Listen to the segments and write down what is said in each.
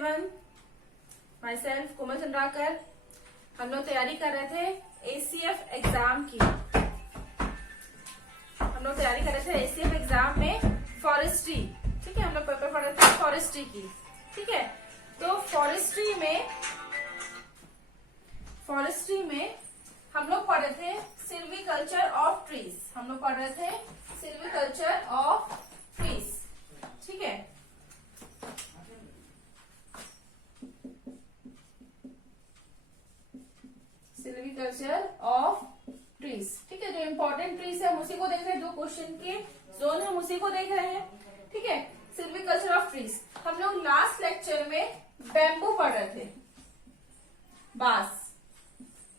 Everyone, my self कोमल चंद्राकर। हम लोग तैयारी कर रहे थे एसीएफ एग्जाम की। में फॉरेस्ट्री, ठीक है, हम लोग पेपर पढ़ रहे थे फॉरेस्ट्री की, ठीक है। तो फॉरेस्ट्री में हम लोग पढ़ रहे थे सिल्वीकल्चर ऑफ ट्रीज। ठीक है। सिल्वीकल्चर ऑफ ट्रीज, ठीक है। जो इम्पोर्टेंट ट्रीज है हम उसी को देख रहे हैं, जो क्वेश्चन के जोन हम उसी को देख रहे हैं, ठीक है। सिल्वीकल्चर ऑफ ट्रीज हम लोग लास्ट लेक्चर में बैम्बू पढ़ रहे थे, बांस,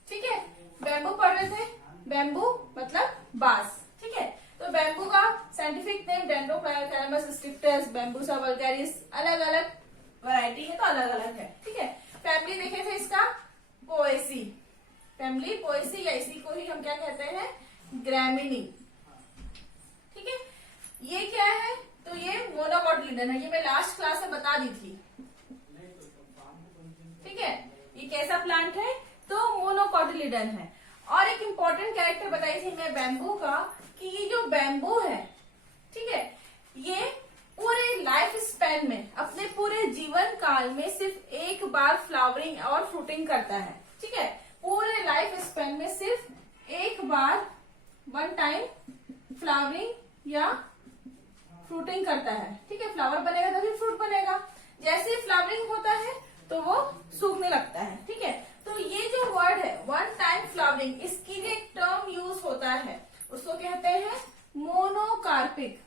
ठीक है। बैम्बू पढ़ रहे थे, बैम्बू मतलब बांस, ठीक है। तो बैम्बू का साइंटिफिक नेम डेंड्रोकैलामस स्ट्रिक्टस, बैम्बूसा वल्गैरिस, अलग अलग वैरायटी है तो अलग अलग है, ठीक है। फैमिली देखे थे इसका पोएसी, फैमिली पोएसी, या इसी को ही हम क्या कहते हैं, ग्रैमिनी, ठीक है। ये क्या है, तो ये मोनोकोटिलिडन है, ये मैं लास्ट क्लास में बता दी थी, ठीक है। ये कैसा प्लांट है, तो मोनोकोटिलिडन है। और एक इम्पोर्टेंट कैरेक्टर बताई थी मैं बैम्बू का, कि ये जो बैम्बू है, ठीक है, ये पूरे लाइफ स्पैन में, अपने पूरे जीवन काल में सिर्फ एक बार फ्लावरिंग और फ्रूटिंग करता है, ठीक है। पूरे लाइफ स्पैन में सिर्फ एक बार, वन टाइम फ्लावरिंग या फ्रूटिंग करता है, ठीक है। फ्लावर बनेगा तभी फ्रूट बनेगा। जैसे फ्लावरिंग होता है तो वो सूखने लगता है, ठीक है। तो ये जो वर्ड है वन टाइम फ्लावरिंग, इसकी जो एक टर्म यूज होता है उसको कहते हैं मोनोकार्पिक।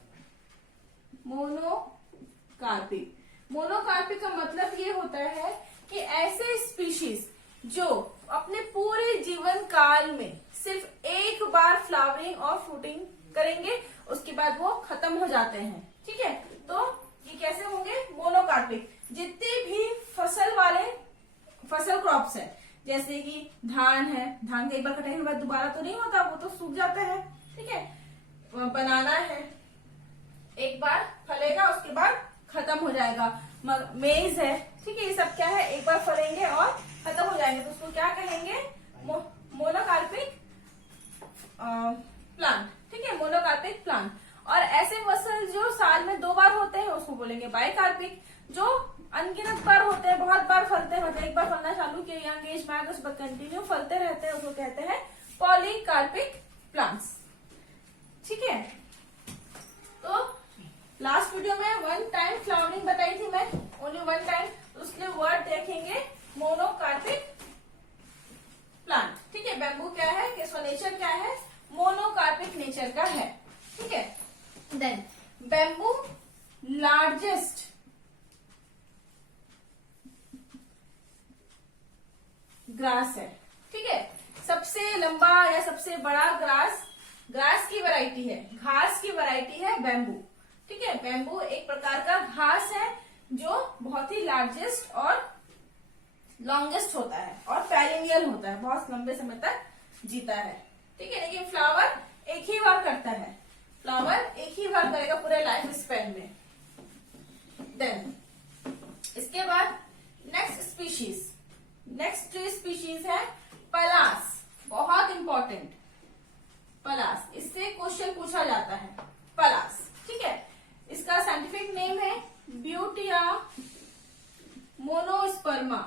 मोनोकार्पिक का मतलब ये होता है कि ऐसे स्पीशीज जो अपने पूरे जीवन काल में सिर्फ एक बार फ्लावरिंग और फ्रूटिंग करेंगे, उसके बाद वो खत्म हो जाते हैं, ठीक है। तो ये कैसे होंगे, मोनोकार्पिक। जितने भी फसल क्रॉप्स है, जैसे कि धान है, धान का एक बार कटाई के बाद दोबारा तो नहीं होता, वो तो सूख जाता है, ठीक है। बनाना है, एक बार फलेगा उसके बाद खत्म हो जाएगा। मेज है, ठीक है, ये सब क्या है, एक बार फलेंगे और खत्म हो जाएंगे, तो उसको क्या कहेंगे, मोनोकार्पिक प्लांट, ठीक है, मोनोकार्पिक प्लांट। और ऐसे फसल जो साल में 2 बार होते हैं उसको बोलेंगे बाइकार्पिक। जो अनगिनत बार होते हैं, बहुत बार फलते हैं, मतलब एक बार फलना चालू किया यंग एज में, उसके बाद कंटिन्यू फलते रहते हैं, उसको कहते हैं पॉलीकार्पिक प्लांट्स, ठीक है। तो लास्ट वीडियो में वन टाइम फ्लावरिंग बताई थी मैं, ओनली वन टाइम, उसके वर्ड देखेंगे मोनोकार्पिक प्लांट, ठीक है। बैम्बू क्या है, इसका नेचर क्या है, मोनोकार्पिक नेचर का है, ठीक है। देन बैम्बू लार्जेस्ट ग्रास है, ठीक है। सबसे लंबा या सबसे बड़ा ग्रास की वैरायटी है, घास की वैरायटी है बैम्बू, ठीक है। बैम्बू एक प्रकार का घास है जो बहुत ही लार्जेस्ट और लॉन्गेस्ट होता है और पेरिनियल होता है, बहुत लंबे समय तक जीता है, ठीक है। लेकिन फ्लावर एक ही बार करता है, फ्लावर एक ही बार करेगा पूरे लाइफ स्पैन में। देन इसके बाद नेक्स्ट ट्री स्पीशीज है पलास, बहुत इंपॉर्टेंट, पलास, इससे क्वेश्चन पूछा जाता है, पलास, ठीक है। इसका साइंटिफिक नेम है ब्यूटिया मोनोस्पर्मा,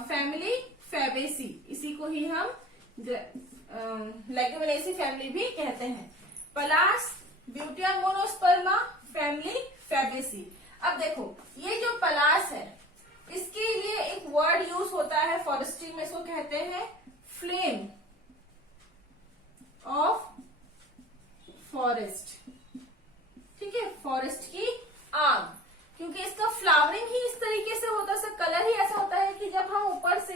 फैमिली फैबेसी, इसी को ही हम लेग्युमिनेसी फैमिली भी कहते हैं। पलास, ब्यूटिया मोनोस्पर्मा, फैमिली फैबेसी। अब देखो ये जो पलास है, इसके लिए एक वर्ड यूज होता है फॉरेस्ट्री में, इसको कहते हैं फ्लेम ऑफ फॉरेस्ट, ठीक है, फॉरेस्ट की आग, क्योंकि इसका फ्लावरिंग ही इस तरीके से होता है, इसका कलर ही ऐसा होता है कि जब हम ऊपर से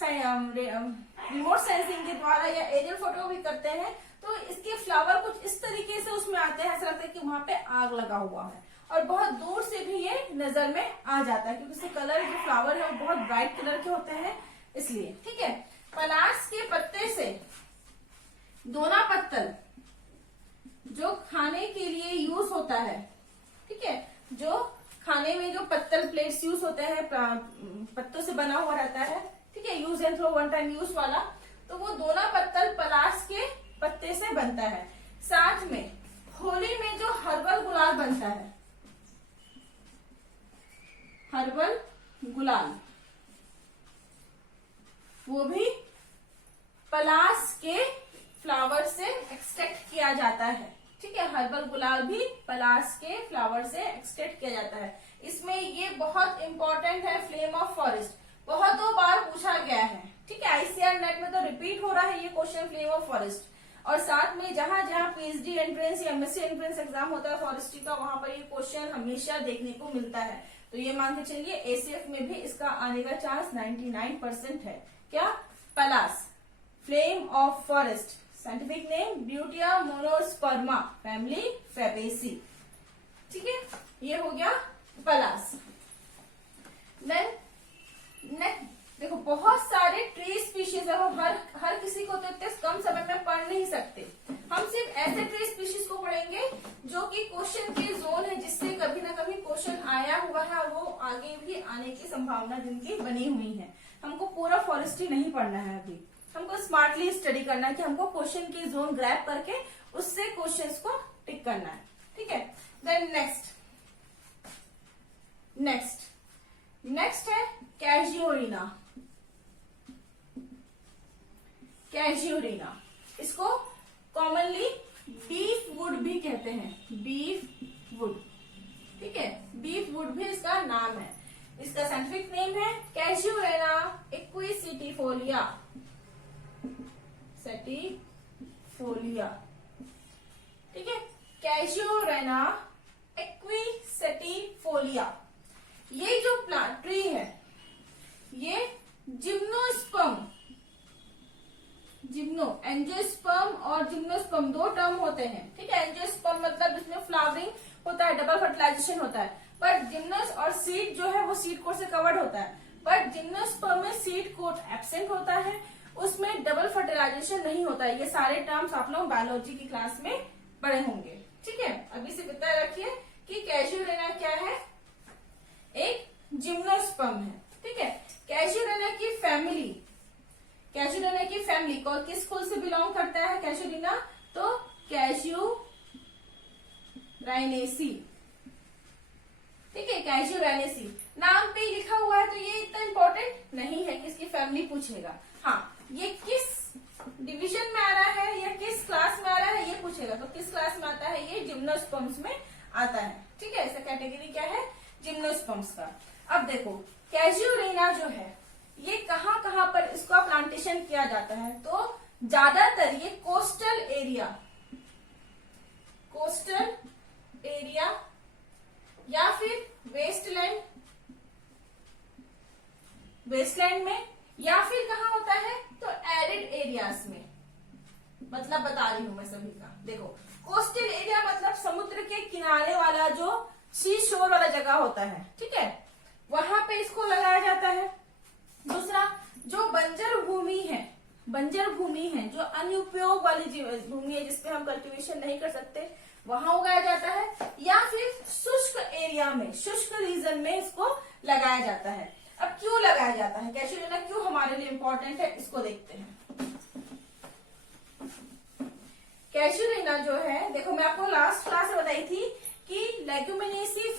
रिमोट सेंसिंग के द्वारा या एरियल फोटो भी करते हैं तो इसके फ्लावर कुछ इस तरीके से उसमें आते हैं, ऐसा लगता है कि वहां पे आग लगा हुआ है, और बहुत दूर से भी ये नजर में आ जाता है, क्योंकि इसके कलर जो फ्लावर है वो बहुत ब्राइट कलर के होते हैं, इसलिए, ठीक है। पलास के पत्ते से दोना पत्तल जो खाने के लिए यूज होता है, जो खाने में जो पत्तल प्लेट्स यूज होते हैं, पत्तों से बना हुआ रहता है, ठीक है, use and throw one time use वाला, तो वो दोना पत्तल पलाश के पत्ते से बनता है। साथ में होली में जो हर्बल गुलाल बनता है, हर्बल गुलाल, वो भी पलाश के फ्लावर से एक्सट्रैक्ट किया जाता है, ठीक है। हर्बल गुलाल भी पलाश के फ्लावर से एक्सट्रैक्ट किया जाता है। इसमें ये बहुत इंपॉर्टेंट है, फ्लेम ऑफ फॉरेस्ट, बहुतों बार पूछा गया है, ठीक है। आईसीआर नेट में तो रिपीट हो रहा है ये क्वेश्चन, फ्लेम ऑफ फॉरेस्ट। और साथ में जहां जहां पीएचडी एंट्रेंस या एमएससी एंट्रेंस एग्जाम होता है फॉरेस्ट्री का, वहां पर ये क्वेश्चन हमेशा देखने को मिलता है। तो ये मान के चलिए एसीएफ में भी इसका आने का चांस 99% है। क्या? Palash, flame of forest, scientific name Butea monosperma, family Fabaceae, ठीक है। ये हो गया पलाश। नेक्स्ट देखो, बहुत सारे ट्री स्पीशीज है, वो हर किसी को तो इतने कम समय में पढ़ नहीं सकते। हम सिर्फ ऐसे ट्री स्पीशीज को पढ़ेंगे जो कि क्वेश्चन के जोन है, जिससे कभी ना कभी क्वेश्चन आया हुआ है, वो आगे भी आने की संभावना जिनकी बनी हुई है। हमको पूरा फॉरेस्ट्री नहीं पढ़ना है अभी, हमको स्मार्टली स्टडी करना है कि हमको क्वेश्चन की जोन ग्रैब करके उससे क्वेश्चंस को टिक करना है, ठीक है। देन नेक्स्ट है कैजुरिना। कैजुरिना, इसको कॉमनली बीफ वुड भी कहते हैं, बीफ वुड, ठीक है। बीफ वुड भी इसका नाम है। इसका साइंटिफिक नेम है कैजुरिना एक्विसेटिफोलिया, सेटिफोलिया, ठीक है। कैजुरिना एक्विसेटिफोलिया, ये जो प्लांट ट्री है, ये एंजियोस्पर्म और जिम्नोस्पर्म दो टर्म होते हैं, ठीक है। एंजियोस्पर्म मतलब जिसमें फ्लावरिंग होता है, डबल फर्टिलाइजेशन होता है, पर जिम्नोस और सीड जो है वो सीड कोट से कवर्ड होता है, बट जिम्नोस्पर्म में सीड कोट एब्सेंट होता है, उसमें डबल फर्टिलाइजेशन नहीं होता है। ये सारे टर्म्स आप लोग बायोलॉजी की क्लास में पढ़े होंगे, ठीक है। अभी से पता रखिए कि कैजुरिना क्या है, एक जिम्नोस्पर्म है, ठीक है। कैजुरिना की फैमिली कौन किस कुल से बिलोंग करता है कैजुरिना? तो कैजुराइनेसी, ठीक है, कैजुराइनेसी। नाम पे ही लिखा हुआ है तो ये इतना इंपॉर्टेंट नहीं है कि इसकी फैमिली पूछेगा। हाँ, ये किस डिवीजन में आ रहा है या किस क्लास में आ रहा है ये पूछेगा, तो किस क्लास में आता है? ये जिम्नोस्पर्म्स में आता है, ठीक है। इसका कैटेगरी क्या है? जिम्नोस्पर्म्स का। अब देखो, कैजुरिना जो है ये कहाँ पर इसका प्लांटेशन किया जाता है? तो ज्यादातर ये कोस्टल एरिया या फिर वेस्टलैंड में, या फिर कहाँ होता है? तो एरिड एरियाज में। मतलब बता रही हूं मैं सभी का। देखो, कोस्टल एरिया मतलब समुद्र के किनारे वाला जो सी शोर वाला जगह होता है, ठीक है, वहां पे इसको लगाया जाता है। दूसरा, जो बंजर भूमि है, जो अनुपयोग वाली भूमि है जिसपे हम कल्टीवेशन नहीं कर सकते, वहां उगाया जाता है, या फिर शुष्क एरिया में, शुष्क रीजन में इसको लगाया जाता है। अब क्यों लगाया जाता है कैजुरिना, क्यों हमारे लिए इंपॉर्टेंट है, इसको देखते हैं। कैजुरिना जो है, देखो मैं आपको लास्ट क्लास में बताई थी कि लेगुमिनेसी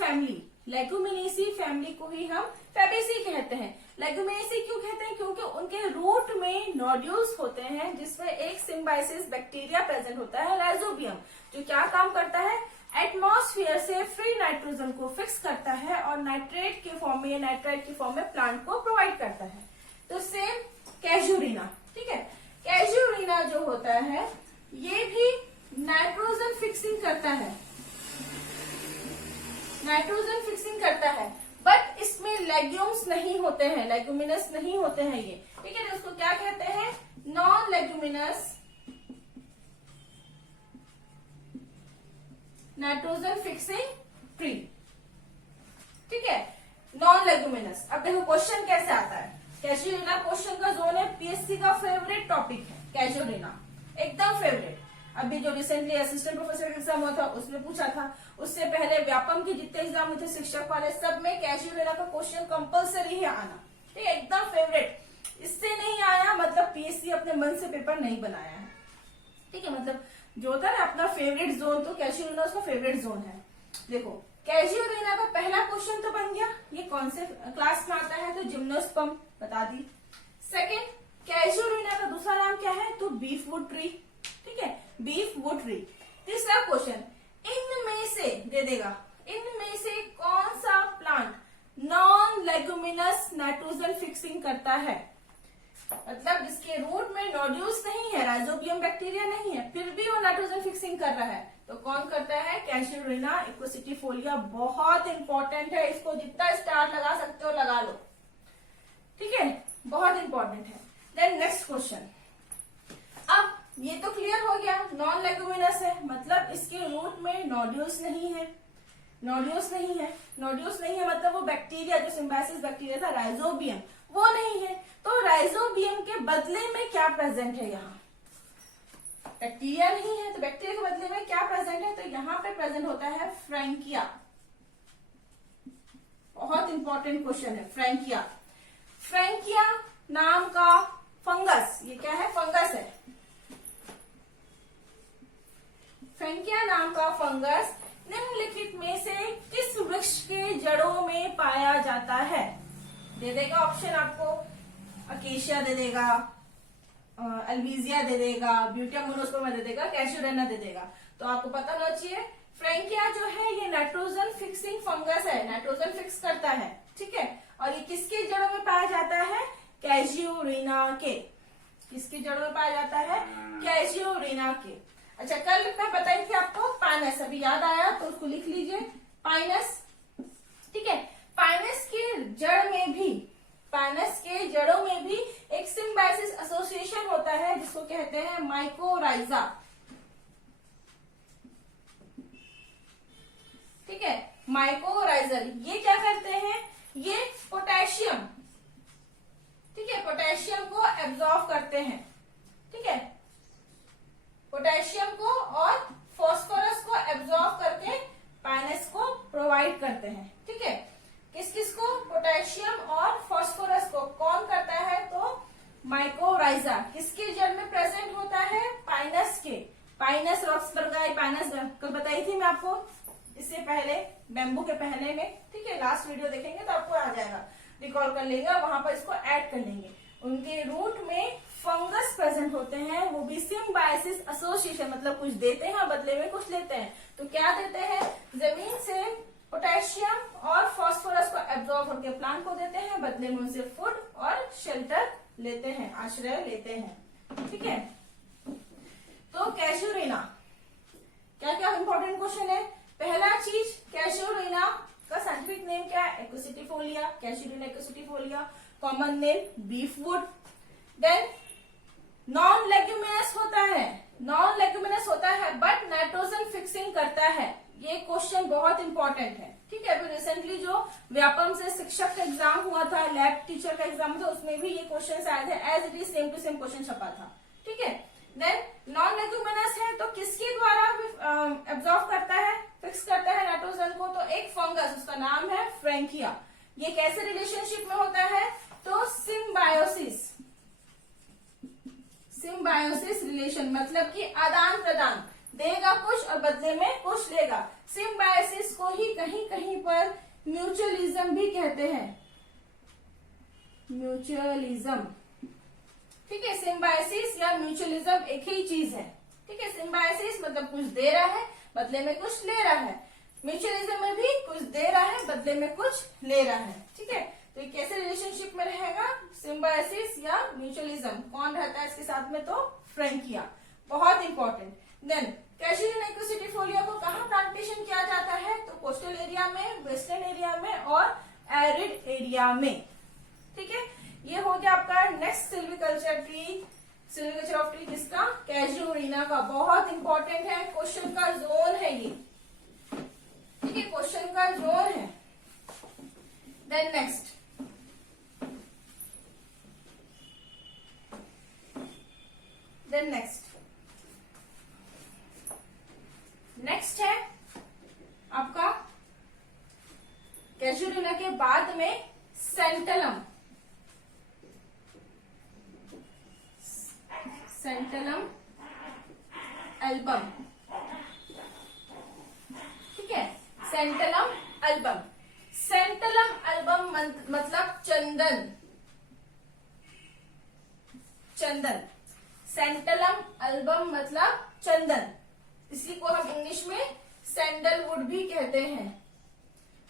फैमिली को ही हम फैबेसी कहते हैं। लेगुमिनेसी क्यों कहते हैं? क्योंकि उनके रूट में नोड्यूल्स होते हैं जिसमें एक सिम्बाइसिस बैक्टीरिया प्रेजेंट होता है, राइजोबियम, जो क्या काम करता है? एटमॉस्फेयर से फ्री नाइट्रोजन को फिक्स करता है और नाइट्रेट के फॉर्म में या नाइट्राइट के फॉर्म में प्लांट को प्रोवाइड करता है। तो सेम कैजुरिना, ठीक है। कैजुरिना जो होता है ये भी नाइट्रोजन फिक्सिंग करता है, बट इसमें लेग्यूम्स नहीं होते हैं, लेग्यूमिनस नहीं होते हैं ये, ठीक है। उसको क्या कहते हैं? Non leguminous nitrogen fixing tree, ठीक है, नॉन लेग्यूमिनस। अब देखो क्वेश्चन कैसे आता है। कैजुरिना क्वेश्चन का जोन है, पीएससी का फेवरेट टॉपिक है कैजुरिना, एकदम फेवरेट। अभी जो रिसेंटली असिस्टेंट प्रोफेसर का एग्जाम हुआ था उसमें पूछा था, उससे पहले व्यापम के जितने एग्जाम हुए थे शिक्षक वाले, सब में कैजुरेना का क्वेश्चन कंपलसरी है आना, ठीक है, एकदम फेवरेट। इससे नहीं आया मतलब पीएससी अपने मन से पेपर नहीं बनाया है, ठीक है, मतलब जो होता है ना अपना फेवरेट जोन, तो कैजुरेना उसका फेवरेट जोन है। देखो कैजुरेना का पहला क्वेश्चन तो बन गया, ये कौन से क्लास में आता है, तो जिम्नोस्पर्म बता दी। सेकेंड, कैजुरेना का दूसरा नाम क्या है, तो बीफ वुड ट्री, ठीक है, बीफ वुड ट्री। तीसरा क्वेश्चन, इनमें से दे देगा, इनमें से कौन सा plant non leguminous nitrogen fixing करता है, मतलब जिसके रूट में नोड्यूल्स नहीं है, राइजोबियम बैक्टीरिया नहीं है, फिर भी वो नाइट्रोजन फिक्सिंग कर रहा है, तो कौन करता है, कैजुरेना इकोसिटिफोलिया। बहुत इंपॉर्टेंट है, इसको जितना स्टार लगा सकते हो लगा लो, ठीक है, बहुत इंपॉर्टेंट है। देन नेक्स्ट क्वेश्चन, अब ये तो क्लियर हो गया, नॉन लेगुमिनस है मतलब इसके रूट में नोड्यूल्स नहीं है, नोड्यूल्स नहीं है, नोड्यूल्स नहीं है मतलब वो बैक्टीरिया जो सिम्बायोसिस बैक्टीरिया था राइजोबियम वो नहीं है, तो राइजोबियम के बदले में क्या प्रेजेंट है, यहाँ बैक्टीरिया नहीं है तो बैक्टीरिया के बदले में क्या प्रेजेंट है, तो यहाँ पे प्रेजेंट होता है फ्रैंकिया। बहुत इंपॉर्टेंट क्वेश्चन है फ्रैंकिया। फ्रैंकिया नाम का फंगस, ये क्या है, फंगस है, फ्रैंकिया नाम का फंगस निम्नलिखित में से किस वृक्ष के जड़ों में पाया जाता है, दे देगा ऑप्शन आपको, अकेशिया दे देगा, अल्बिजिया दे देगा, ब्यूटिया मोनोस्पर्मा दे देगा, कैजुरेना दे देगा। तो आपको पता होना चाहिए फ्रैंकिया जो है ये नाइट्रोजन फिक्सिंग फंगस है, नाइट्रोजन फिक्स करता है, ठीक है, और ये किसके जड़ों में पाया जाता है, कैजुरेना के, किसकी जड़ों में पाया जाता है, कैजुरेना के। अच्छा कल मैं बताई थी आपको पाइनस, अभी याद आया तो उसको लिख लीजिए, पाइनस, ठीक है, पाइनस के जड़ में भी, पाइनस के जड़ों में भी एक सिम्बायोसिस एसोसिएशन होता है जिसको कहते हैं माइकोराइजा, ठीक है, माइकोराइजल। ये क्या करते हैं, ये पोटेशियम, ठीक है, पोटेशियम को एब्जॉर्ब करते हैं, ठीक है, पोटेशियम को और फास्फोरस को एब्जॉर्ब करके पाइनस को प्रोवाइड करते हैं, ठीक है, किस किस को, पोटेशियम और फास्फोरस को कौन करता है, तो माइकोराइजा। किसके जड़ में प्रेजेंट होता है, पाइनस के, पाइनस रॉक्सबर्गाई, पाइनस कल बताई थी मैं आपको, इससे पहले बैम्बू के पहले में, ठीक है, लास्ट वीडियो देखेंगे तो आपको आ जाएगा, रिकॉल कर लेंगे, वहां पर इसको ऐड कर लेंगे। उनके रूट में फंगस प्रेजेंट होते हैं, वो भी सिम्बायोसिस एसोसिएशन, मतलब कुछ देते हैं बदले में कुछ लेते हैं, तो क्या देते हैं, जमीन से पोटेशियम और फास्फोरस को एब्जॉर्ब करके प्लांट को देते हैं, बदले में उनसे फूड और शेल्टर लेते हैं, आश्रय लेते हैं, ठीक है। तो कैजुरेना, क्या क्या इंपॉर्टेंट क्वेश्चन है, पहला चीज कैजुरेना का साइंटिफिक नेम क्या है, equisetifolia, Casuarina equisetifolia, common name beef wood. Then non leguminous होता है, नॉन लेग्यूमिनस होता है बट नाइट्रोजन फिक्सिंग करता है, ये क्वेश्चन बहुत इंपॉर्टेंट है, ठीक है, अभी रिसेंटली जो व्यापम से शिक्षक का एग्जाम हुआ था, लैब टीचर का एग्जाम था, उसमें भी ये क्वेश्चन आए थे, as it is same to same question छपा था, ठीक है। देन नॉन लेग्यूमिनस है तो किसके द्वारा एब्जॉर्ब करता है, फिक्स करता है नाइट्रोजन को, तो एक फंगस, उसका नाम है फ्रैंकिया। ये कैसे रिलेशनशिप में होता है, तो सिम्बायोसिस, सिम्बायोसिस रिलेशन, मतलब कि आदान प्रदान, देगा कुछ और बदले में कुछ लेगा। सिम्बायोसिस को ही कहीं कहीं पर म्यूचुअलिज्म भी कहते हैं, म्यूचुअलिज्म, ठीक है, सिम्बायोसिस या म्यूचुअलिज्म एक ही चीज है, ठीक है, सिम्बायोसिस मतलब कुछ दे रहा है बदले में कुछ ले रहा है, म्यूचुअलिज्म में भी कुछ दे रहा है बदले में कुछ ले रहा है, ठीक है। तो ये कैसे रिलेशनशिप में रहेगा, सिम्बायोसिस या म्यूचुअलिज्म, कौन रहता है इसके साथ में, तो फ्रैंकिया, बहुत इंपॉर्टेंट। देन कैजुरेना इकोसिटिफोलिया को कहाँ प्लांटेशन किया जाता है, तो कोस्टल एरिया में, वेस्टर्न एरिया में और एरिड एरिया में, ठीक है। ये हो गया आपका next silviculture tree, silviculture of tree किसका, कैजुरेना का, बहुत इंपॉर्टेंट है, क्वेश्चन का जोन है ये, ठीक है, क्वेश्चन का जोन है। देन नेक्स्ट, नेक्स्ट है आपका कैजुलिना के बाद में सेंटलम। सेंटलम एल्बम, ठीक है, सेंटलम एल्बम। सेंटलम एल्बम मतलब चंदन, चंदन। सेंटलम एल्बम मतलब चंदन, इसी को हम इंग्लिश में सैंडलवुड भी कहते हैं।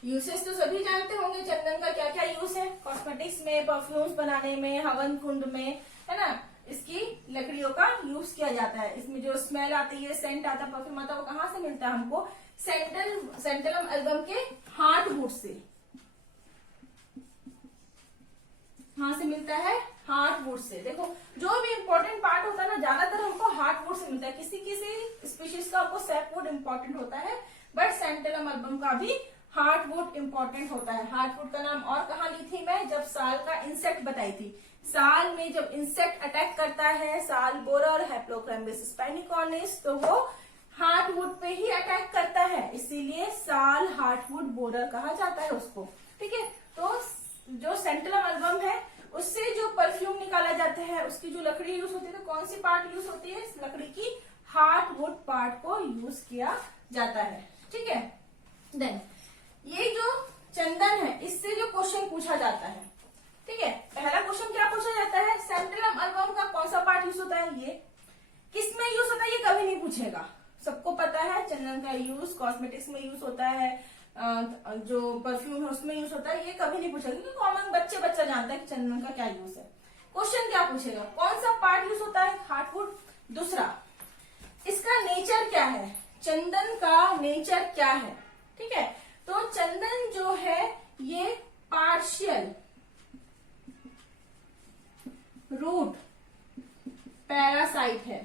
यूसेस तो सभी जानते होंगे चंदन का क्या क्या यूज है, कॉस्मेटिक्स में, परफ्यूम्स बनाने में, हवन कुंड में, है ना, इसकी लकड़ियों का यूज किया जाता है। इसमें जो स्मेल आती है, सेंट आता है, परफ्यूम आता है, वो कहाँ से मिलता है हमको? सेंटलम एल्बम के हार्टवुड से। कहाँ से मिलता है? हार्टवुड से। देखो जो भी इंपॉर्टेंट पार्ट होता है ना, ज्यादातर हमको हार्टवुड से मिलता है। किसी किसी स्पीशीज का आपको सैपवुड इंपॉर्टेंट होता है, बट सेंटलम एल्बम का भी हार्टवुड इंपॉर्टेंट होता है। हार्टवुड का नाम और कहाँ ली थी मैं, जब साल का इंसेक्ट बताई थी। साल में जब इंसेक्ट अटैक करता है, साल बोरर, हैप्लोक्राइम्बिस स्पाइनिकॉर्निस, तो वो हार्टवुड पे ही अटैक करता है, इसीलिए साल हार्टवुड बोरर कहा जाता है उसको। ठीक है, तो जो सेंटलम एल्बम है उससे जो परफ्यूम निकाला जाता है, उसकी जो लकड़ी यूज होती है, तो कौन सी पार्ट यूज होती है? लकड़ी की हार्टवुड पार्ट को यूज किया जाता है। ठीक है, देन ये जो चंदन है, इससे जो क्वेश्चन पूछा जाता है, ठीक है, पहला क्वेश्चन क्या पूछा जाता है? सेंटलम एल्बम का कौन सा पार्ट यूज होता है? ये किस में यूज होता है? ये कभी नहीं पूछेगा, सबको पता है चंदन का यूज कॉस्मेटिक्स में यूज होता है, जो परफ्यूम है उसमें यूज होता है। ये कभी नहीं पूछेगा क्योंकि कॉमन बच्चा जानता है कि चंदन का क्या यूज है। क्वेश्चन क्या पूछेगा? कौन सा पार्ट यूज होता है? हार्टवुड। दूसरा, इसका नेचर क्या है? चंदन का नेचर क्या है? ठीक है, तो चंदन जो है ये पार्शियल रूट पैरासाइट है।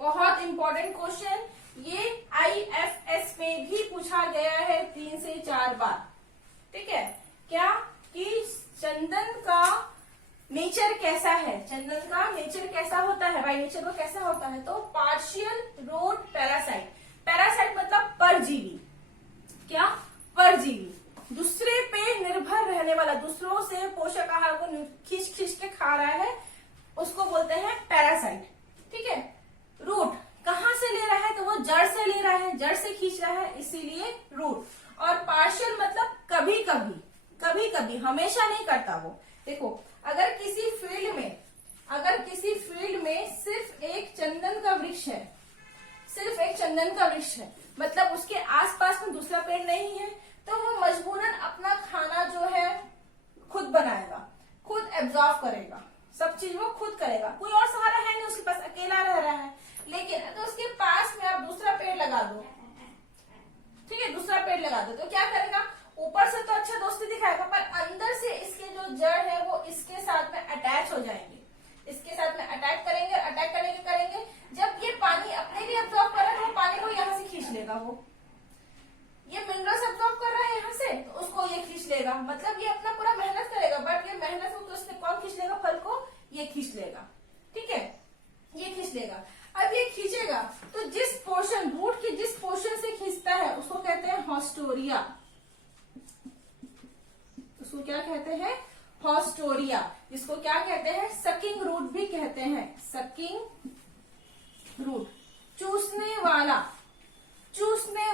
बहुत इंपॉर्टेंट क्वेश्चन, ये IFS में भी पूछा गया है 3 से 4 बार। ठीक है, क्या कि चंदन का नेचर कैसा है? चंदन का नेचर कैसा होता है? बाय नेचर वो कैसा होता है? तो पार्शियल रूट पैरासाइट। पैरासाइट मतलब परजीवी। क्या? परजीवी, दूसरे पे निर्भर रहने वाला, दूसरों से पोषक आहार को खींच खींच के खा रहा है, उसको बोलते हैं पैरासाइट। ठीक है, रूट कहाँ से ले रहा है? तो वो जड़ से ले रहा है, जड़ से खींच रहा है, इसीलिए रूट। और पार्शियल मतलब कभी कभी, कभी कभी, हमेशा नहीं करता वो। देखो, अगर किसी फील्ड में सिर्फ एक चंदन का वृक्ष है, सिर्फ एक चंदन का वृक्ष है, मतलब उसके आसपास में दूसरा पेड़ नहीं है, तो वो मजबूरन अपना खाना जो है खुद बनाएगा, खुद एब्जॉर्ब करेगा, सब चीज वो खुद करेगा, कोई और सहारा है नहीं उसके पास, अकेला रह रहा है। लेकिन तो उसके पास में आप दूसरा पेड़ लगा दो, ठीक है, दूसरा पेड़ लगा दो, तो क्या करेगा? ऊपर से तो अच्छा दोस्ती दिखाएगा, पर अंदर से इसके जो जड़ है वो इसके साथ में अटैच हो जाएंगे, इसके साथ में अटैक करेंगे, अटैक करेंगे। जब ये पानी अपने लिए एब्जॉर्ब कर रहा है, वो पानी को यहाँ से खींच लेगा। वो ये मिनरल्स एब्जॉर्ब कर रहा है यहाँ से, तो उसको ये खींच लेगा। मतलब ये अपना पूरा मेहनत करेगा, बट ये मेहनत को तो उसने कौन खींच लेगा? फल को ये खींच लेगा। ठीक है, ये खींच लेगा। अब ये खींचेगा तो जिस पोर्शन, रूट की जिस पोर्शन से खींचता है उसको कहते हैं हॉस्टोरिया। उसको क्या कहते हैं? हॉस्टोरिया। जिसको क्या कहते हैं? सकिंग रूट भी कहते हैं। सकिंग रूट, चूसने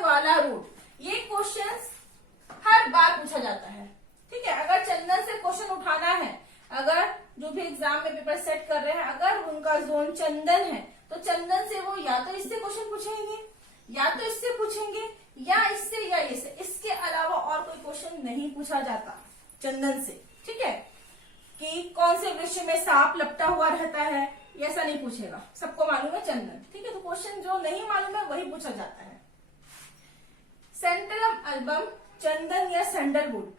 वाला रूट। ये क्वेश्चंस हर बार पूछा जाता है। ठीक है, अगर चंदन से क्वेश्चन उठाना है, अगर जो भी एग्जाम में पेपर सेट कर रहे हैं, अगर उनका जोन चंदन है, तो चंदन से वो या तो इससे क्वेश्चन पूछेंगे, या तो इससे पूछेंगे, या इससे, या इससे। इसके अलावा और कोई क्वेश्चन नहीं पूछा जाता चंदन से। ठीक है, कि कौन से वृक्ष में सांप लपटा हुआ रहता है, ऐसा नहीं पूछेगा, सबको मालूम है चंदन। ठीक है, तो क्वेश्चन जो नहीं मालूम है वही पूछा जाता है। सेंटलम एल्बम, चंदन या सैंडलवुड,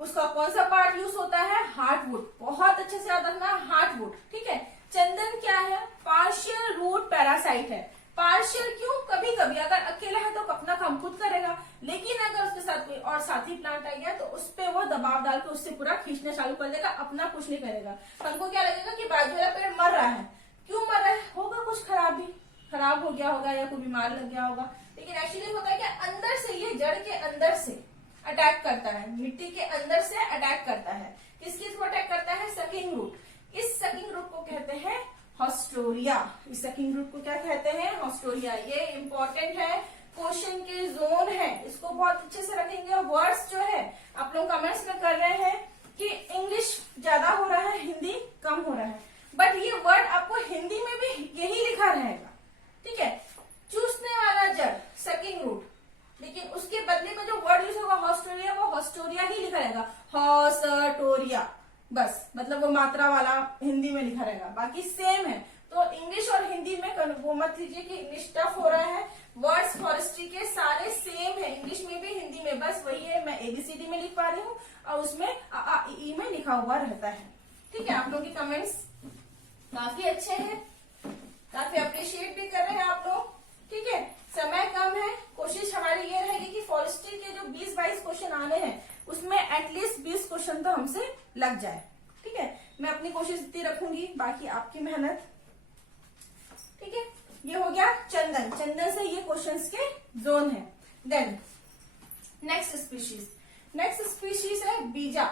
उसका कौन सा पार्ट यूज होता है? हार्टवुड। बहुत अच्छे से याद रखना, हार्टवुड। ठीक है, चंदन क्या है? पार्शियल रूट पैरासाइट है। पार्शियल क्यों? कभी कभी अगर अकेला है तो अपना काम खुद करेगा, लेकिन अगर उसके साथ कोई और साथी प्लांट आ गया तो उस पर वो दबाव डाल के उससे पूरा खींचना चालू कर देगा, अपना कुछ नहीं करेगा। हमको क्या लगेगा कि बाजू वाला पेड़ मर रहा है, क्यों गया होगा या कोई बीमार लग गया होगा, लेकिन एक्चुअली होता है कि अंदर से ये जड़ के अंदर से अटैक करता है, मिट्टी के अंदर से अटैक करता है। किसकी थ्रू अटैक करता है? Sucking root. इस सकिंग रूट को कहते हैं हॉस्टोरिया। इस सकिंग रूट को क्या कहते हैं? हॉस्टोरिया। ये इंपॉर्टेंट है, क्वेश्चन के जोन है, इसको बहुत अच्छे से रखेंगे। और वर्ड्स जो है आप लोग कमेंट्स में कर रहे हैं कि इंग्लिश ज्यादा हो रहा है, हिंदी कम हो रहा है, बट ये वर्ड आपको हिंदी में भी यही लिखा रहेगा, ठीक है। चूसने वाला जड़, सकिंग रूट, लेकिन उसके बदले में जो वर्ड यूज होगा हॉस्टोरिया, वो हॉस्टोरिया ही लिखा रहेगा, हॉस्टोरिया, बस, मतलब वो मात्रा वाला हिंदी में लिखा रहेगा, बाकी सेम है। तो इंग्लिश और हिंदी में वो मत लीजिए कि इंग्लिश टफ हो रहा है। वर्ड्स फॉरेस्ट्री के सारे सेम है, इंग्लिश में भी हिंदी में, बस वही है, मैं एबीसीडी में लिख पा रही हूँ और उसमें ई में लिखा हुआ रहता है, ठीक है। आप लोगों के कमेंट्स काफी अच्छे हैं, काफी अप्रिशिएट भी कर रहे हैं आप लोग, ठीक है। समय कम है, कोशिश हमारी ये रहेगी कि फॉरेस्ट्री के जो 20-22 क्वेश्चन आने हैं उसमें एटलीस्ट 20 क्वेश्चन तो हमसे लग जाए, ठीक है। मैं अपनी कोशिश इतनी रखूंगी, बाकी आपकी मेहनत, ठीक है। ये हो गया चंदन। चंदन से ये क्वेश्चंस के जोन है। Then next species, next species है बीजा।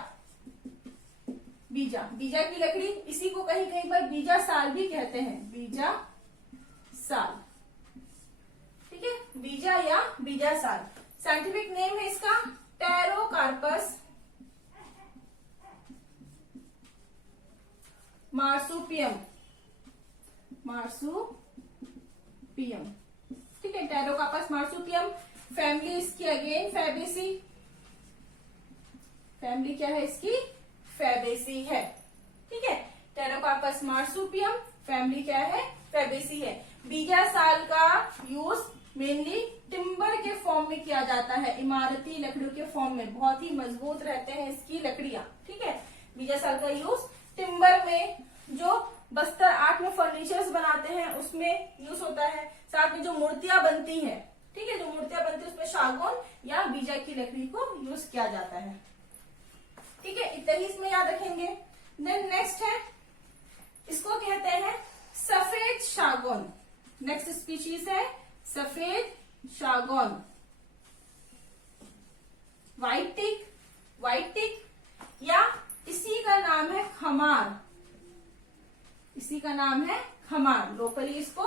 बीजा, बीजा की लकड़ी, इसी को कहीं कहीं पर बीजा साल भी कहते हैं, बीजा साल, ठीक है। बीजा या बीजा साल, साइंटिफिक नेम है इसका टेरोकार्पस मार्सुपियम, मार्सुपियम, ठीक है। Pterocarpus marsupium. फैमिली इसकी अगेन फैबेसी, फैमिली क्या है इसकी? फैबेसी है, ठीक है। टेरोकार्पस मार्सुपियम, फैमिली क्या है? फैबेसी है। बीजा साल का यूज मेनली टिम्बर के फॉर्म में किया जाता है, इमारती लकड़ियों के फॉर्म में, बहुत ही मजबूत रहते हैं इसकी लकड़ियां, ठीक है। बीजा साल का यूज टिम्बर में, जो बस्तर आर्ट में फर्नीचर्स बनाते हैं उसमें यूज होता है। साथ में जो मूर्तियां बनती हैं, ठीक है, जो मूर्तियां बनती है उसमें सागौन या बीजा की लकड़ी को यूज किया जाता है, ठीक है। इतना ही इसमें याद रखेंगे। देन नेक्स्ट है, इसको कहते हैं सफेद सागौन। नेक्स्ट स्पीशीज है सफेद सागौन। व्हाइट टिक, व्हाइट टिक, या इसी का नाम है खमार, इसी का नाम है खमार। लोकली इसको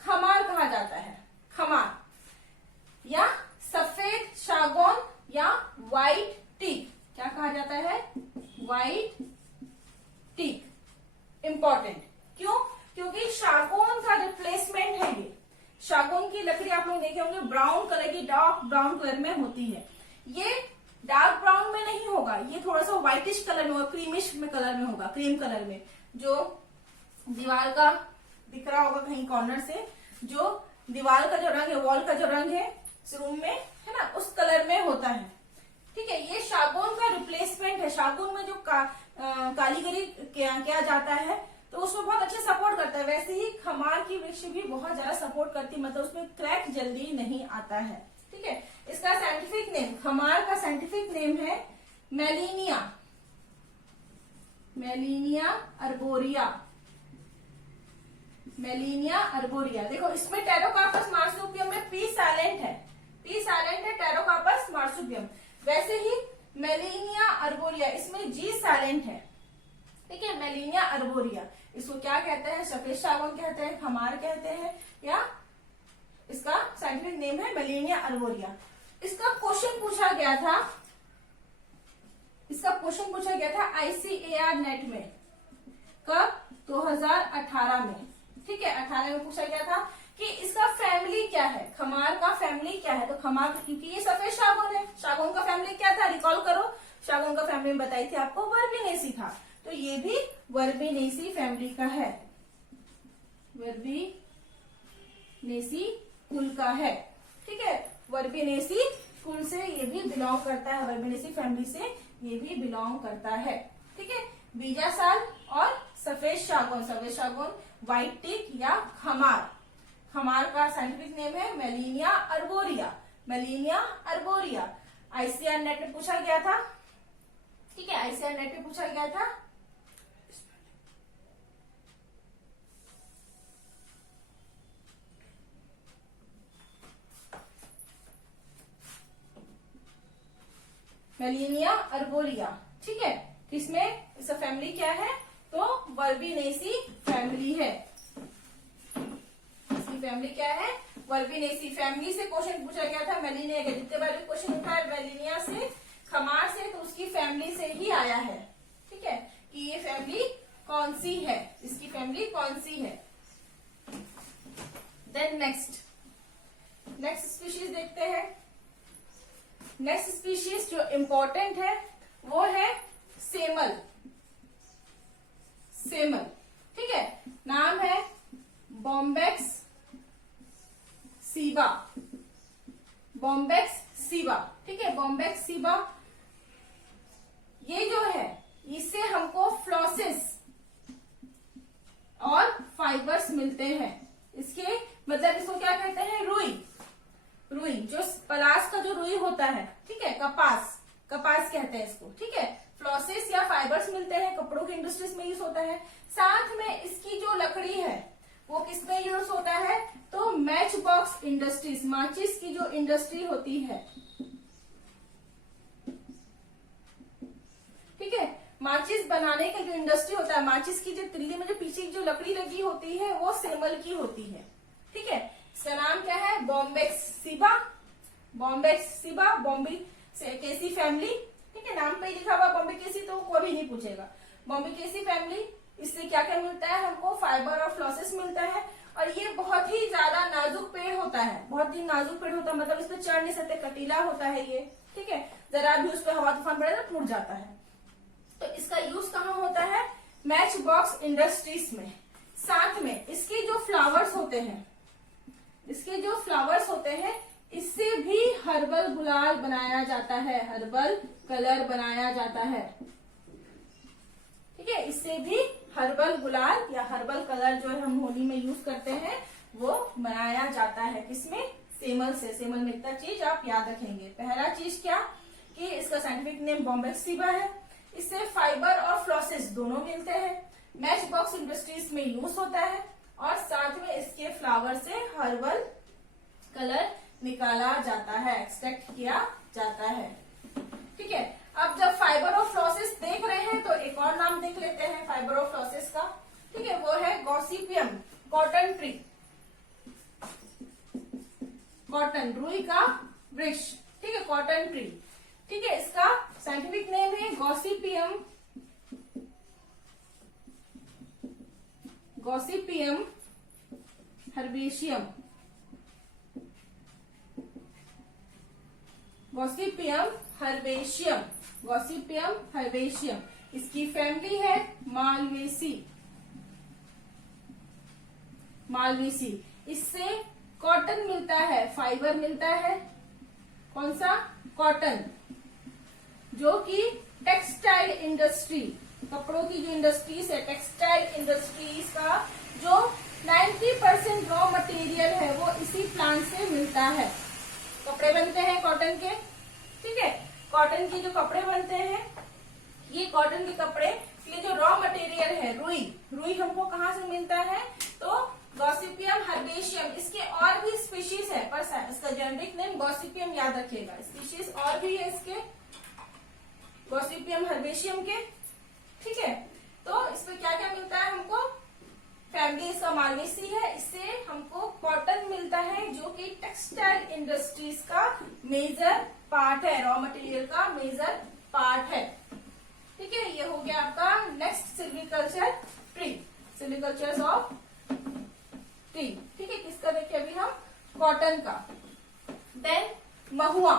खमार कहा जाता है, खमार, या सफेद सागौन या व्हाइट टिक, क्या कहा जाता है? व्हाइट टिक। इंपॉर्टेंट क्यों? क्योंकि सागौन का रिप्लेसमेंट है ये। सागौन की लकड़ी आप लोग देखे होंगे ब्राउन कलर की, डार्क ब्राउन कलर में होती है। ये डार्क ब्राउन में नहीं होगा, ये थोड़ा सा व्हाइटिश कलर में होगा, क्रीमिश में कलर में होगा, क्रीम कलर में। जो दीवार का दिख रहा होगा कहीं कॉर्नर से, जो दीवार का जो रंग है, वॉल का जो रंग है इस रूम में, है ना, उस कलर में होता है, ठीक है। ये सागौन का रिप्लेसमेंट है। सागौन में जो कारीगरी किया जाता है तो उसमें बहुत अच्छे सपोर्ट करता है। वैसे ही खमार की वृक्ष भी बहुत ज्यादा सपोर्ट करती है, मतलब उसमें क्रैक जल्दी नहीं आता है, ठीक है। इसका साइंटिफिक नेम, खमार का साइंटिफिक नेम है मेलिनिया, मेलिनिया अर्बोरिया, मेलिनिया अर्बोरिया। देखो इसमें टेरोकार्पस मार्सुपियम में पी साइलेंट है, पी साइलेंट है टेरोकार्पस मार्सुपियम। वैसे ही मेलिनिया अर्बोरिया, इसमें जी साइलेंट है, ठीक है। मेलिनिया अर्बोरिया, इसको क्या कहते हैं? सफेद सागौन कहते हैं, खमार कहते हैं, या इसका साइंटिफिक नेम है मेलिनिया अर्बोरिया। इसका क्वेश्चन पूछा गया था, इसका क्वेश्चन पूछा गया था ICAR नेट में, कब? 2018 में, ठीक है। 18 में पूछा गया था कि इसका फैमिली क्या है, खमार का फैमिली क्या है। तो खमार, क्योंकि ये सफेद सागौन है, सागौन का फैमिली क्या था? रिकॉल करो, सागौन का फैमिली में बताई थी आपको, वर्बिनेसी था, तो ये भी वर्बिनेसी फैमिली का है, वर्बिनेसी कुल का है, ठीक है। वर्बिनेसी कुल से ये भी बिलोंग करता है, वर्बिनेसी फैमिली से ये भी बिलोंग करता है, ठीक है। बीजा साल और सफेद सागौन, सफेद सागौन, व्हाइट टिक या खमार। खमार का साइंटिफिक नेम है मेलिनिया अर्बोरिया, मेलिनिया अर्बोरिया। ICAR नेट में पूछा गया था, ठीक है, ICAR नेट में पूछा गया था। मेलिनिया अर्बोरिया। ठीक है, इसमें इसका फैमिली क्या है, तो वर्बिनेसी फैमिली है। इसकी फैमिली क्या है, वर्बिनेसी फैमिली से क्वेश्चन पूछा गया था मेलिनिया के। जितने बार क्वेश्चन उठा है मेलिनिया से, खमार से, तो उसकी फैमिली से ही आया है। ठीक है, कि ये फैमिली कौन सी है, इसकी फैमिली कौन सी है। देन नेक्स्ट स्पीशीज देखते हैं। नेक्स्ट स्पीशीज जो इंपॉर्टेंट है वो है सेमल। ठीक है, नाम है बॉम्बेक्स सीबा। ठीक है, बॉम्बेक्स सीबा, ये जो है इससे हमको फ्लॉसेस और फाइबर्स मिलते हैं। इसके मतलब इसको क्या कहते हैं, रुई, जो पलाश का जो रुई होता है। ठीक है, कपास कहते हैं इसको। ठीक है, फ्लॉसेस या फाइबर्स मिलते हैं, कपड़ों की इंडस्ट्रीज में यूज होता है। साथ में इसकी जो लकड़ी है वो किसमें यूज होता है, तो मैच बॉक्स इंडस्ट्रीज, माचिस की जो इंडस्ट्री होती है। ठीक है, माचिस बनाने का जो इंडस्ट्री होता है, माचिस की जो तिल्ली में जो पीछे की जो लकड़ी लगी होती है वो सेमल की होती है। ठीक है, इसका नाम क्या है, बॉम्बेक्स सीबा, बॉम्बे केसी फैमिली। ठीक है, नाम पे ही लिखा हुआ बॉम्बे केसी, तो कोई भी नहीं पूछेगा। बॉम्बे केसी फैमिली, इससे क्या क्या मिलता है हमको, फाइबर और फ्लॉसेस मिलता है। और ये बहुत ही ज्यादा नाजुक पेड़ होता है, बहुत ही नाजुक पेड़ होता है, मतलब इस पे चढ़ नहीं सकते, कटीला होता है ये। ठीक है, जरा भी उस पर हवा तूफान पड़े तो टूट जाता है। तो इसका यूज कहाँ होता है, मैच बॉक्स इंडस्ट्रीज में। साथ में इसके जो फ्लावर्स होते हैं, इससे भी हर्बल गुलाल बनाया जाता है, हर्बल कलर बनाया जाता है। ठीक है, इससे भी हर्बल गुलाल या हर्बल कलर जो है हम होली में यूज करते हैं वो बनाया जाता है। किसमें, सेमल से। सेमल में इतना चीज आप याद रखेंगे। पहला चीज क्या, कि इसका साइंटिफिक नेम बॉम्बेक्स सीबा है। इससे फाइबर और फ्लॉसेस दोनों मिलते हैं, मैच बॉक्स इंडस्ट्रीज में यूज होता है, और साथ में इसके फ्लावर से हर्बल कलर निकाला जाता है, एक्सट्रैक्ट किया जाता है। ठीक है, अब जब फाइबर और फ्लॉसेस देख रहे हैं तो एक और नाम देख लेते हैं फाइबर और फ्लॉसेस का। ठीक है, वो है गॉसिपियम कॉटन ट्री। कॉटन, रुई का वृक्ष। ठीक है, कॉटन ट्री। ठीक है, इसका साइंटिफिक नेम है गॉसिपियम हर्बेशियम। गॉसिपियम हर्बेशियम। इसकी फैमिली है मालवेसी। इससे कॉटन मिलता है, फाइबर मिलता है, कौन सा, कॉटन, जो कि टेक्सटाइल इंडस्ट्री, कपड़ों की जो इंडस्ट्रीज है, टेक्सटाइल इंडस्ट्रीज का जो 90% रॉ मटेरियल है वो इसी प्लांट से मिलता है। कपड़े बनते हैं कॉटन के। ठीक है, कॉटन के जो कपड़े बनते हैं, ये कॉटन के कपड़े के लिए जो रॉ मटेरियल है, रुई हमको कहाँ से मिलता है, तो गॉसिपियम हर्बेशियम। इसके और भी स्पीशीज है, पर इसका जेनेरिक नेम गॉसिपियम याद रखिएगा। स्पीशीज और भी है इसके, गॉसिपियम हर्बेशियम के। ठीक है, तो इसमें क्या क्या मिलता है हमको, फैमिली इसका मालवेसी है, इससे हमको कॉटन मिलता है जो कि टेक्सटाइल इंडस्ट्रीज का मेजर पार्ट है, रॉ मटेरियल का मेजर पार्ट है। ठीक है, ये हो गया आपका next silviculture tree, silviculture of tree. ठीक है, किसका देखिए अभी हम, कॉटन का। देन महुआ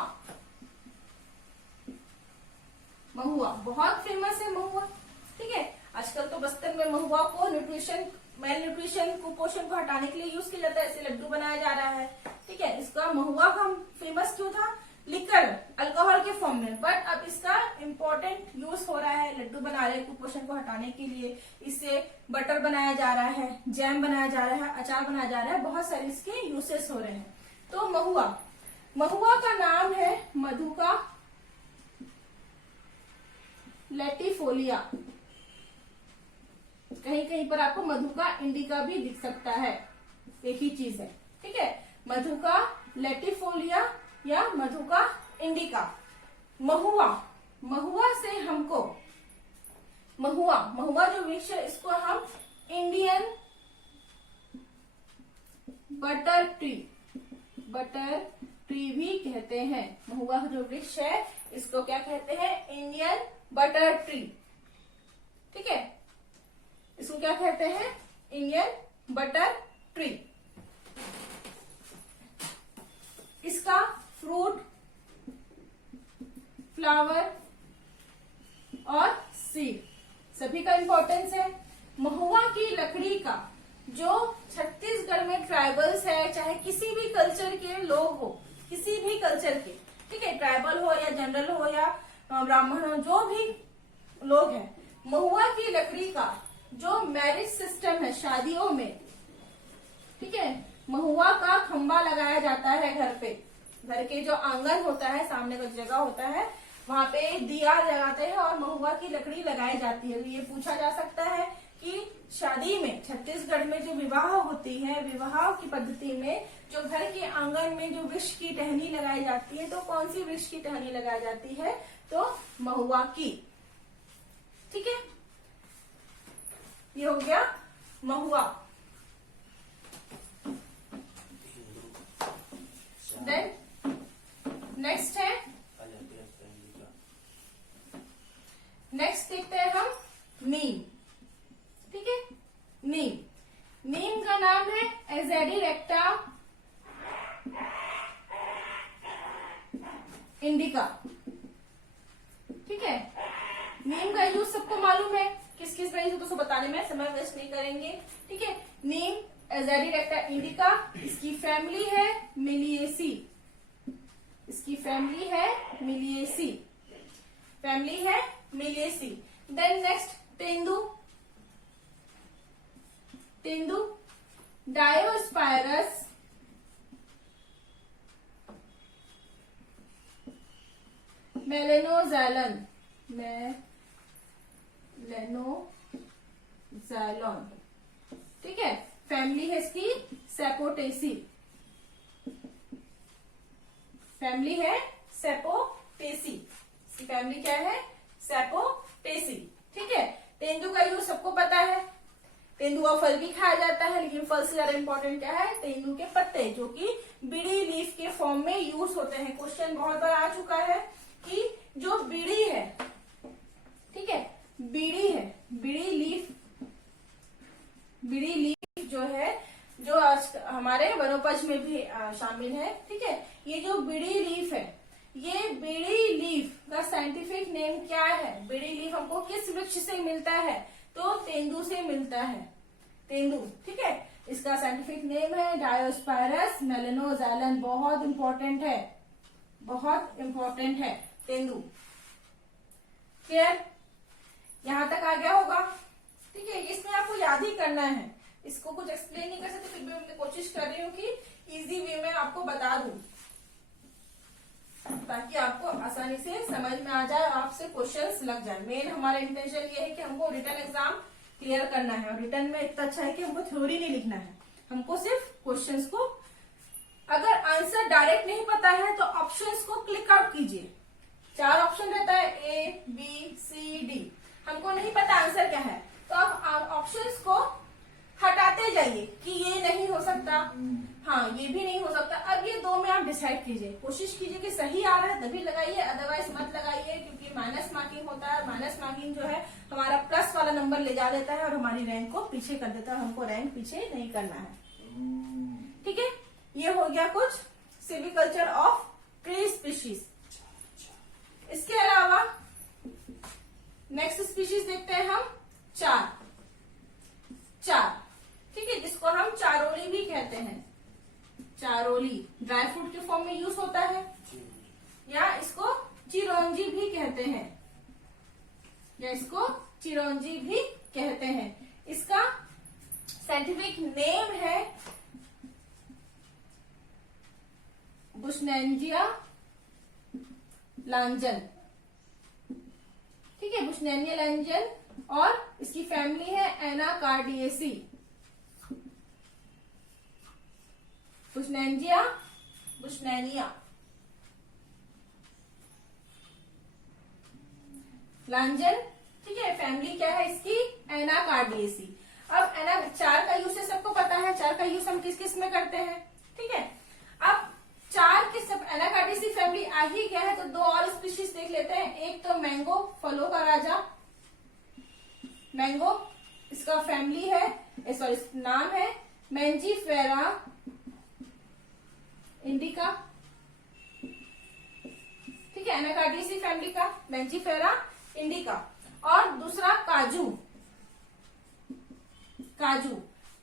बहुत फेमस है महुआ। ठीक है, आजकल तो बस्तर में महुआ को मेल न्यूट्रिशन कुपोषण को हटाने के लिए यूज किया जाता है, इसे लड्डू बनाया जा रहा है। ठीक है, इसका महुआ का फेमस क्यों था, लिकर, अल्कोहल के फॉर्म में, बट अब इसका इम्पोर्टेंट यूज हो रहा है, लड्डू बना रहे हैं कुपोषण को हटाने के लिए। इससे बटर बनाया जा रहा है, जैम बनाया जा रहा है, अचार बनाया जा रहा है, बहुत सारे इसके यूसेस हो रहे हैं। तो महुआ का नाम है मधुका लेटिफोलिया। कहीं कहीं पर आपको मधुका इंडिका भी दिख सकता है, एक ही चीज है। ठीक है, मधुका लेटिफोलिया या मधुका इंडिका। महुआ महुआ से हमको, महुआ, महुआ जो वृक्ष है इसको हम Indian butter tree, butter tree भी कहते हैं। महुआ जो वृक्ष है इसको क्या कहते हैं? Indian butter tree. ठीक है, इसको क्या कहते हैं? Indian butter tree. इसका फ्रूट, फ्लावर और सीड सभी का इंपॉर्टेंस है। महुआ की लकड़ी का जो छत्तीसगढ़ में ट्राइबल्स है, चाहे किसी भी कल्चर के लोग हो, किसी भी कल्चर के, ठीक है, ट्राइबल हो या जनरल हो या ब्राह्मण हो, जो भी लोग हैं, महुआ की लकड़ी का जो मैरिज सिस्टम है शादियों में, ठीक है, महुआ का खंबा लगाया जाता है घर पे। घर के जो आंगन होता है, सामने का जगह होता है, वहां पे दिया जलाते हैं और महुआ की लकड़ी लगाई जाती है। ये पूछा जा सकता है कि शादी में, छत्तीसगढ़ में जो विवाह होती है, विवाह की पद्धति में जो घर के आंगन में जो वृक्ष की टहनी लगाई जाती है, तो कौन सी वृक्ष की टहनी लगाई जाती है? तो महुआ की। ठीक है, ये हो गया महुआ। देन नेक्स्ट है, नेक्स्ट देखते हैं हम नीम। ठीक है, नीम, नीम का नाम है एजेडिरेक्टा इंडिका। ठीक है, नीम का यूज सबको मालूम है, किस किस वजह से, तो बताने में समय वेस्ट नहीं करेंगे। ठीक है, नीम एजेडिरेक्टा इंडिका, इसकी फैमिली है मिलिएसी, इसकी फैमिली है मिलिएसी, फैमिली है Meliaceae. Then next tendu, tendu Diospyros melanoxylon, melanoxylon. ठीक है, फैमिली है इसकी सेपोटेसी, फैमिली है सेपोटेसी, इसकी फैमिली क्या है? सेपोटेसी। ठीक है, तेंदू का यूज सबको पता है, तेंदू का फल भी खाया जाता है, लेकिन फल से ज्यादा इंपॉर्टेंट क्या है? तेंदू के पत्ते, जो कि बीड़ी लीफ के फॉर्म में यूज होते हैं। क्वेश्चन बहुत बार आ चुका है कि जो बीड़ी है, ठीक है, बीड़ी है, बीड़ी लीफ, बीड़ी लीफ जो है, जो आज हमारे वनोपज में भी शामिल है। ठीक है, ये जो बीड़ी लीफ है, ये बीड़ी लीफ का साइंटिफिक नेम क्या है? बीड़ी लीफ हमको किस वृक्ष से मिलता है? तो तेंदू से मिलता है, तेंदू। ठीक है, इसका साइंटिफिक नेम है डायोस्पायरस मेलेनोजैलन। बहुत इंपॉर्टेंट है, बहुत इंपॉर्टेंट है तेंदू। क्लियर? यहां तक आ गया होगा। ठीक है, इसमें आपको याद ही करना है, इसको कुछ एक्सप्लेन नहीं कर सकते, फिर भी मैं कोशिश कर रही हूँ कि इजी वे में आपको बता दूं, ताकि आपको आसानी से समझ में आ जाए, आपसे क्वेश्चंस लग जाए। मेन हमारा इंटेंशन ये है कि हमको रिटन एग्जाम क्लियर करना है, और रिटन में इतना अच्छा है कि हमको थ्योरी नहीं लिखना है, हमको सिर्फ क्वेश्चंस को, अगर आंसर डायरेक्ट नहीं पता है तो ऑप्शंस को क्लिक आउट कीजिए। 4 ऑप्शन रहता है, ए बी सी डी, हमको नहीं पता आंसर क्या है, तो आप ऑप्शंस को हटाते जाइए कि ये नहीं हो सकता, हाँ ये भी नहीं हो सकता। अब ये 2 में आप डिसाइड कीजिए, कोशिश कीजिए कि सही आ रहा है तभी लगाइए, अदरवाइज मत लगाइए, क्योंकि माइनस मार्किंग होता है। माइनस मार्किंग जो है हमारा प्लस वाला नंबर ले जा देता है और हमारी रैंक को पीछे कर देता है, हमको रैंक पीछे नहीं करना है। ठीक है, ये हो गया कुछ सिल्वीकल्चर ऑफ ट्री स्पीशीज। इसके अलावा नेक्स्ट स्पीशीज देखते हैं हम चार, ठीक है, जिसको हम चारोली भी कहते हैं। चारोली ड्राई फ्रूट के फॉर्म में यूज होता है, या इसको चिरौंजी भी कहते हैं, या इसको चिरौंजी भी कहते हैं। इसका साइंटिफिक नेम है बुशनैंजिया लांजन। ठीक है, बुशनैनिया लांजन, और इसकी फैमिली है एनाकार्डियेसी। बुशनैंजिया, बुशनैनिया। लांजन, ठीक है। फैमिली क्या है इसकी, एनाकार्डियेसी। अब एना 4 का यूज सबको पता है, 4 का यूज हम किस किस में करते हैं, ठीक है। अब 4 के सब एनाकार्डियेसी फैमिली आ ही गया है, तो 2 और स्पीशीज देख लेते हैं। एक तो मैंगो, फलों का राजा मैंगो, इसका फैमिली है, सॉरी नाम है मैंजीफेरा इंडिका, ठीक है। एनाकार्डियेसी फैमिली का मैंजीफेरा इंडिका। और दूसरा काजू, काजू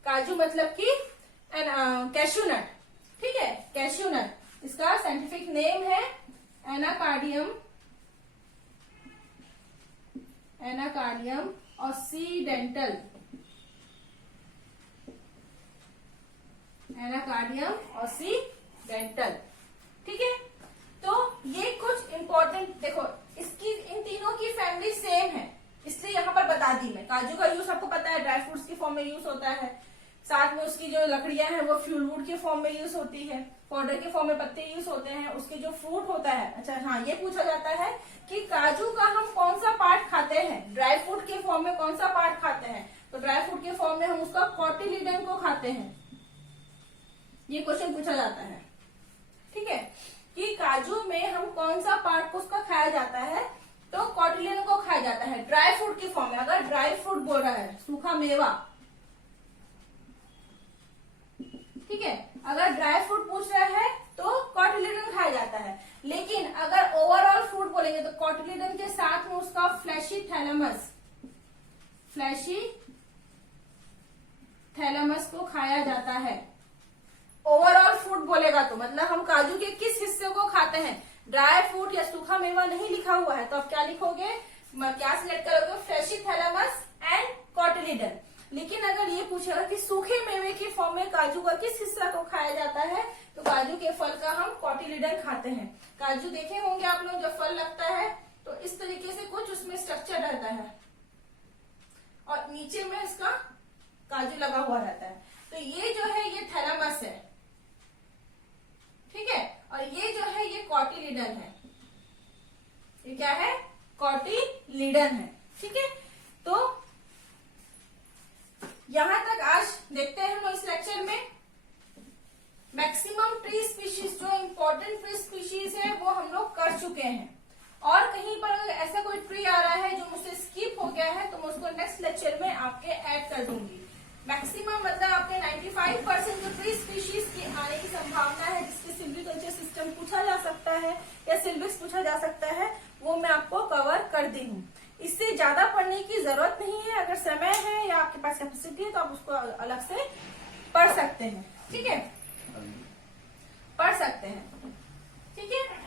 काजू मतलब कि कैश्यू नट, ठीक है, कैश्यू नट। इसका साइंटिफिक नेम है एनाकार्डियम ऑक्सीडेंटल, एनाकार्डियम ऑक्सीडेंटल, ठीक है। तो ये कुछ इंपॉर्टेंट, देखो इसकी इन तीनों की फैमिली सेम है, इसलिए यहाँ पर बता दी मैं। काजू का यूज आपको पता है, ड्राई फ्रूट्स के फॉर्म में यूज होता है। साथ में उसकी जो लकड़ियां हैं वो फ्यूल वुड के फॉर्म में यूज होती है, पाउडर के फॉर्म में पत्ते यूज होते हैं। उसके जो फ्रूट होता है, अच्छा हाँ, ये पूछा जाता है कि काजू का हम कौन सा पार्ट खाते हैं, ड्राई फ्रूट के फॉर्म में कौन सा पार्ट खाते हैं। तो ड्राई फ्रूट के फॉर्म में हम उसका कॉटिलिडन को खाते हैं, ये क्वेश्चन पूछा जाता है, ठीक है, कि काजू में हम कौन सा पार्ट को उसका खाया जाता है। तो कॉटिलिडन को खाया जाता है ड्राई फ्रूट के फॉर्म में। अगर ड्राई फ्रूट बोल रहा है, सूखा मेवा, ठीक है, अगर ड्राई फ्रूट पूछ रहा है तो कॉटिलिडन खाया जाता है। लेकिन अगर ओवरऑल फ्रूट बोलेंगे तो कॉटिलिडन के साथ में उसका फ्लैशी थैलेमस को खाया जाता है। ओवरऑल फ्रूट बोलेगा तो मतलब हम काजू के किस हिस्से को खाते हैं, ड्राई फ्रूट या सूखा मेवा नहीं लिखा हुआ है, तो आप क्या लिखोगे, क्या सिलेक्ट करोगे, फ्लैशी थैलेमस एंड कॉटिलिडन। लेकिन अगर ये पूछेगा कि सूखे मेवे के फॉर्म में काजू का किस हिस्सा को खाया जाता है, तो काजू के फल का हम कॉटिलिडन खाते हैं। काजू देखे होंगे आप लोग, जब फल लगता है तो इस तरीके से कुछ उसमें स्ट्रक्चर रहता है और नीचे में इसका काजू लगा हुआ रहता है। तो ये जो है ये थैलेमस है, ठीक है, और ये जो है ये कॉटिलिडन है। ये क्या है, कॉटिलिडन है, ठीक है। तो यहां तक आज देखते हैं हम इस लेक्चर में। मैक्सिमम ट्री स्पीशीज, जो इम्पोर्टेंट ट्री स्पीशीज है वो हम लोग कर चुके हैं। और कहीं पर अगर ऐसा कोई ट्री आ रहा है जो मुझसे स्किप हो गया है तो मैं उसको नेक्स्ट लेक्चर में आपके ऐड कर दूंगी। मैक्सिमम मतलब आपके 95% जो ट्री स्पीशीज की आने की संभावना है, जिसके सिल्वीकल्चर सिस्टम पूछा जा सकता है या सिल्विक्स पूछा जा सकता है, वो मैं आपको कवर कर दी हूँ। इससे ज्यादा पढ़ने की जरूरत नहीं है। अगर समय है या आपके पास कैपेसिटी है तो आप उसको अलग से पढ़ सकते हैं, ठीक है, पढ़ सकते हैं, ठीक है।